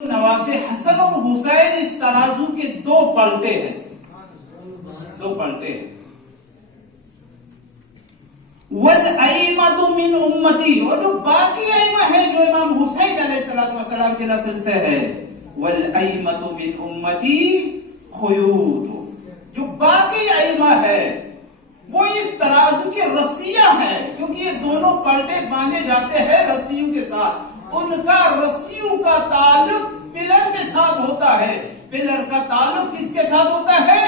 نواسے حسن اور حسین اس ترازو کے دو پلٹے ہیں، دو پلٹے ہیں۔ والائمۃ من امتی، اور جو باقی ائمہ ہیں جو امام حسین علیہ السلام کے نسل سے ہے، والائمۃ من امتی خیوط، جو باقی ائمہ ہے وہ اس ترازو کے رسیاں ہیں، کیونکہ یہ دونوں پلٹے باندھے جاتے ہیں رسیوں کے ساتھ، ان کا رسیوں کا تعلق پلر کے ساتھ ہوتا ہے۔ پلر کا تعلق کس کے ساتھ ہوتا ہے؟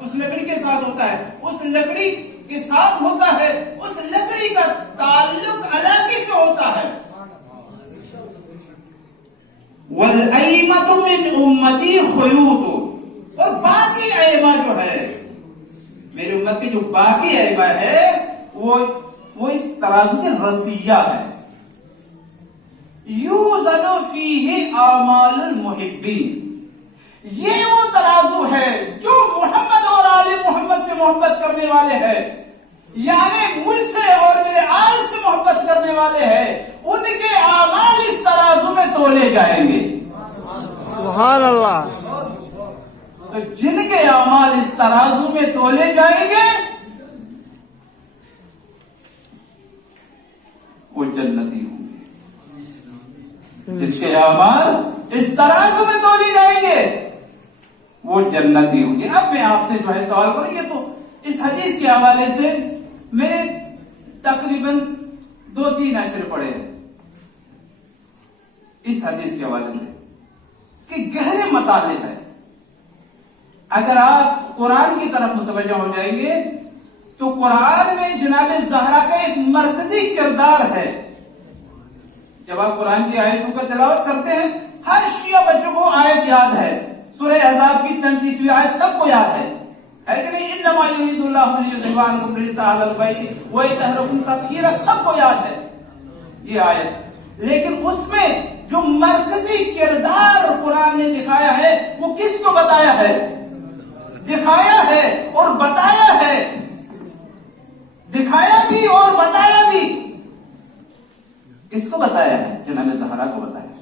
اس لکڑی کے ساتھ ہوتا ہے، اس لکڑی کے ساتھ ہوتا ہے، اس لکڑی کا تعلق علاقے سے ہوتا ہے۔ والائمۃ من امتی خیوط، اور باقی ائمہ جو ہے میری امت کے جو باقی ائمہ ہے وہ اس ترازو کے رسیہ ہے۔ یوزن فیہ اعمال المحبین، یہ وہ ترازو ہے جو محمد اور آل محمد سے محبت کرنے والے ہیں، یعنی مجھ سے اور میرے آل سے محبت کرنے والے ہیں، ان کے اعمال اس ترازو میں تولے جائیں گے۔ سبحان اللہ۔ تو جن کے اعمال اس ترازو میں تولے جائیں گے وہ جنتی ہوں گے، جن کے اعمال اس ترازو میں تولے جائیں گے وہ جنتی ہوں گے۔ اب میں آپ سے جو ہے سوال کروں، یہ تو اس حدیث کے حوالے سے میں نے تقریباً 2-3 اشعار پڑھے ہیں، اس حدیث کے حوالے سے اس کے گہرے مطالب ہے۔ اگر آپ قرآن کی طرف متوجہ ہو جائیں گے تو قرآن میں جناب زہرا کا ایک مرکزی کردار ہے۔ جب آپ قرآن کی آیتوں کا تلاوت کرتے ہیں، ہر شیعہ بچوں کو آیت یاد ہے، سورہ احزاب کی 33ویں آیت سب کو یاد ہے کہ نہیں؟ انما یرید اللہ لیذھب عنکم الرجس اہل البیت ویطہرکم تطہیرا، سب کو یاد ہے یہ آیت۔ لیکن اس میں جو مرکزی کردار قرآن نے دکھایا ہے وہ کس کو بتایا ہے؟ دکھایا ہے اور بتایا ہے، دکھایا بھی اور بتایا بھی۔ کس کو بتایا ہے؟ جناب زہرا کو بتایا۔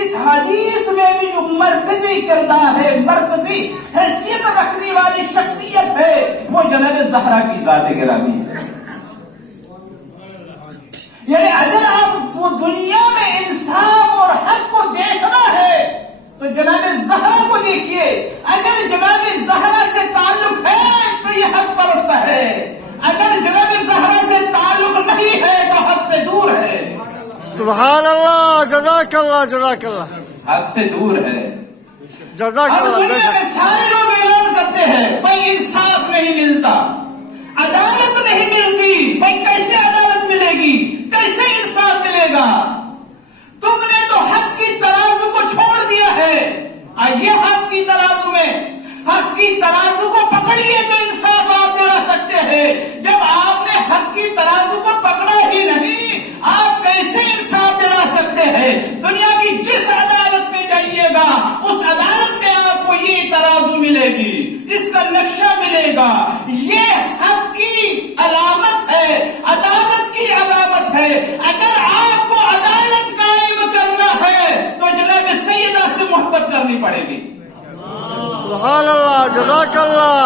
اس حدیث میں بھی جو مرکزی کردار ہے، مرکزی حیثیت رکھنے والی شخصیت ہے، وہ جناب زہرا کی ذات گرامی ہے۔ یعنی اگر آپ کو دنیا میں انصاف اور حق کو دیکھنا ہے تو جناب زہرا کو دیکھیے، اگر جناب زہرا سے تعلق ہے تو یہ حق پرست ہے، اگر جناب زہرا سے تعلق نہیں ہے تو حق سے دور ہے۔ سبحان اللہ، جزاک اللہ، جزاک اللہ، حق سے دور ہے۔ جزاک اب اللہ۔ دنیا میں سارے لوگ اعلان کرتے ہیں بھائی انصاف نہیں ملتا، عدالت نہیں ملتی، بھائی کیسے عدالت ملے گی، کیسے انصاف ملے گا؟ تم نے تو حق کی ترازو کو چھوڑ دیا ہے۔ آئیے حق کی ترازو میں، حق کی ترازو کو پکڑیے تو انصاف آپ دلا سکتے ہیں۔ جب آپ نے حق کی ترازو کو پکڑا ہی نہیں، آپ کیسے انصاف دلا سکتے ہیں؟ دنیا کی جس عدالت میں جائیے گا اس عدالت میں آپ کو یہ ترازو ملے گی، اس کا نقشہ ملے گا۔ یہ حق کی علامت ہے، عدالت کی علامت ہے۔ اگر آپ کو عدالت قائم کرنا ہے تو جناب سیدہ سے محبت کرنی پڑے گی۔ سبحان اللہ، جزاک اللہ۔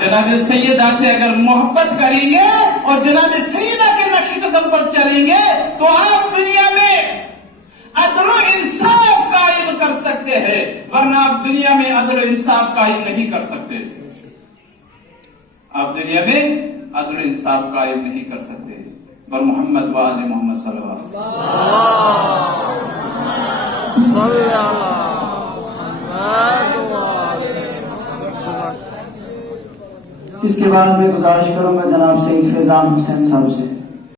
جناب سیدہ سے اگر محبت کریں گے اور جناب سیدہ کے نقش قدم پر چلیں گے تو آپ دنیا میں عدل و انصاف قائم کر سکتے ہیں، ورنہ آپ دنیا میں عدل و انصاف قائم نہیں کر سکتے۔ آپ دنیا میں عدل و انصاف قائم نہیں کر سکتے۔ پر محمد و آل محمد صلی اللہ علیہ اس کے بعد میں گزارش کروں گا جناب سید فیضان حسین صاحب سے۔